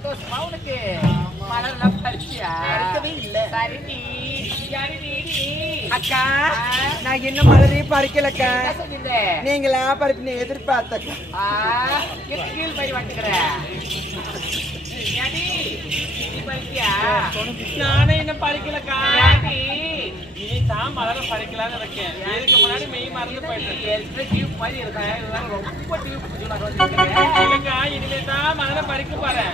சந்தோஷமா உனக்கு மலர்லாம் பறிச்சியா? பறிக்கவே இல்ல. சரிடி. அக்கா நான் இன்னும் மலரையே பறிக்கலக்கா. என்ன சொன்னீங்க? நீங்களா பறிப்பு எதிர்பார்த்தக்கா. கீழ் போய் வந்துக்கிறேன். நானே என்ன பறிக்கலக்கா. நீ தான் மலர பறிக்கலான்னு இருக்கேன். இதுக்கு முன்னாடி மெய் மறந்து போயிட்டு மாதிரி இருக்கேன். ரொம்ப இல்லக்கா, இனிமே தான் மலர பறிக்க போறேன்.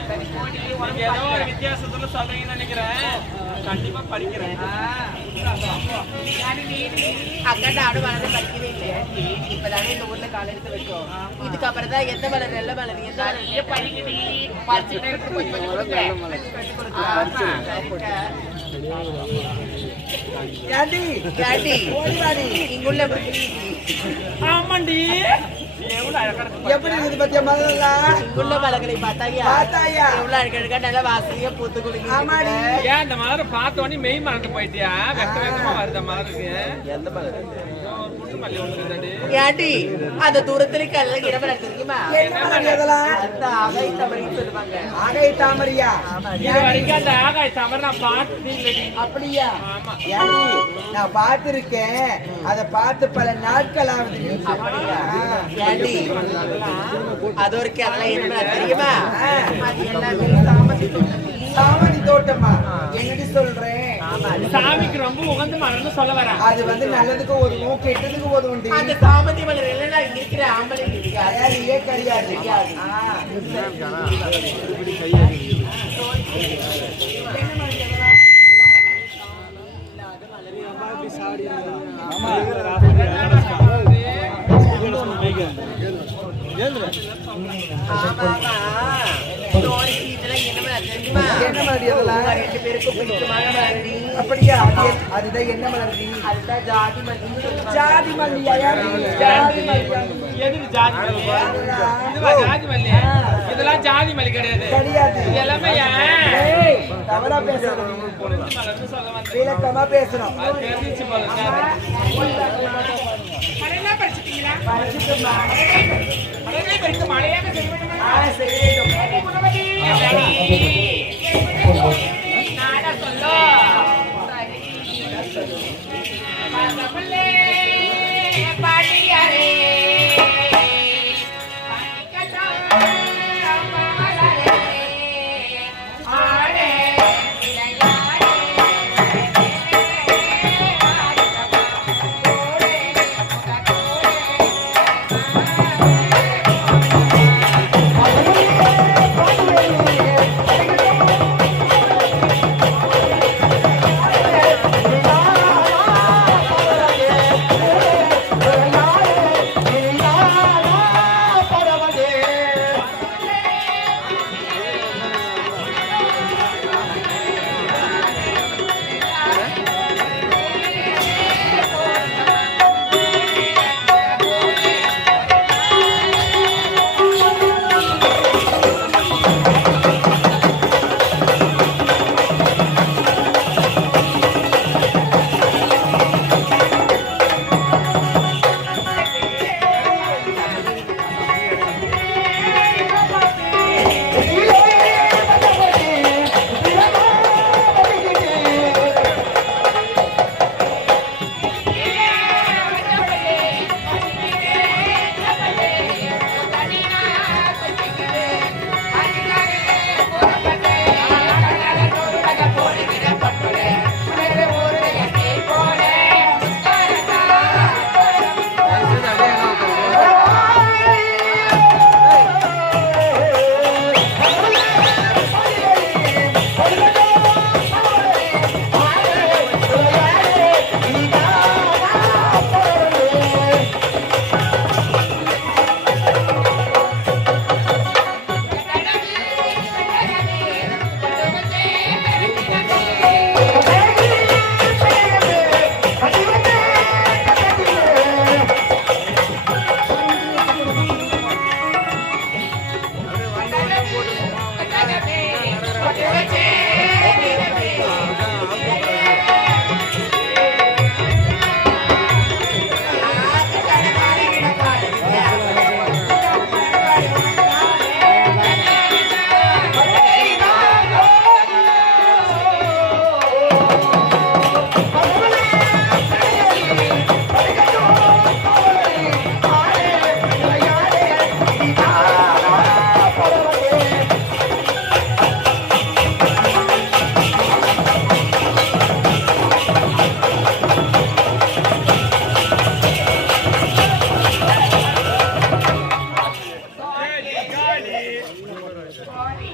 ஏதோ ஒரு வித்தியாசத்துல சொல்றீங்கன்னு நினைக்கிறேன். கண்டிப்பா படிக்கிறேன். அக்கா நானும் மலரை பறிக்கவே இல்லை. இப்பதானே இந்த ஊர்ல கால எடுத்து வச்சோம். இதுக்கப்புறம் தான் எந்த மலர் நல்ல மலர் எந்த மலர் படிக்கடி பறிச்சுட்டு கொஞ்சம் இங்குள்ள ஆமாண்டி, எப்படி இருக்குது பத்தியா மலர்லாம்? இங்குள்ள மலர்களை பார்த்தாயா எவ்வளவு அழகா நல்ல வாசனையா பூத்து குளிக்க. ஏன் இந்த மலரை பார்த்தோன்னே மெய் மறந்து போயிட்டியா? வெக்க வெக்கமா வருத மலருக்கு. எந்த மலர்? புட்டு மல்லி ஒண்ணு. ஏண்டி அந்த தூரத்துல கல்ல இடமல தெரியுமா? அந்த ஆகை தாமரைன்னு சொல்லுவாங்க. ஆகை தாமரையா? இது வரைக்கும் அந்த ஆகாய தாமரை நான் பார்த்ததே இல்லடி. அப்படியா? ஆமா. ஏண்டி நான் பார்த்திருக்கேன். அத பார்த்து பல நாட்கள் ஆகுது. அப்படியா? ஏண்டி அது ஒரு கேரளா என்ன தெரியுமா? அது எல்லாமே சாமந்தி தோட்டமா? என்னடி சொல்றேன்? சாமிக்கு ரொம்ப உகந்த மலர்னு சொல்ல வரேன். அது வந்து நல்லதுக்கு உதவும் கெட்டதுக்கு உதவும். அந்த சாமந்தி மலர் இல்லைன்னா இங்க இருக்கிற ஆம்பளை கிடையாது. கிடையாது. அப்படியா? அதுதான் என்ன மலர்டி? அதுதான் ஜாதி மல்லி. ஜாதி மல்லியா? ஜாதி மல்லி. எதுக்கு ஜாதி மல்லி? இதுவா ஜாதி மல்லி? இதெல்லாம் ஜாதி மல்லி கிடையாது. இது எல்லாமே தவறா பேசுறோம். மலர்னு சொல்ல வந்தேன். விளக்கமா பேசுறோம். தெரிஞ்சிச்சு போல. மழையெல்லாம் பறிச்சிட்டீங்களா? பறிச்சுட்டுமா? மழையெல்லாம் பறிக்க மழையாக செய்யணும். நானா சொல்லோ பாட்டியாரே கோரி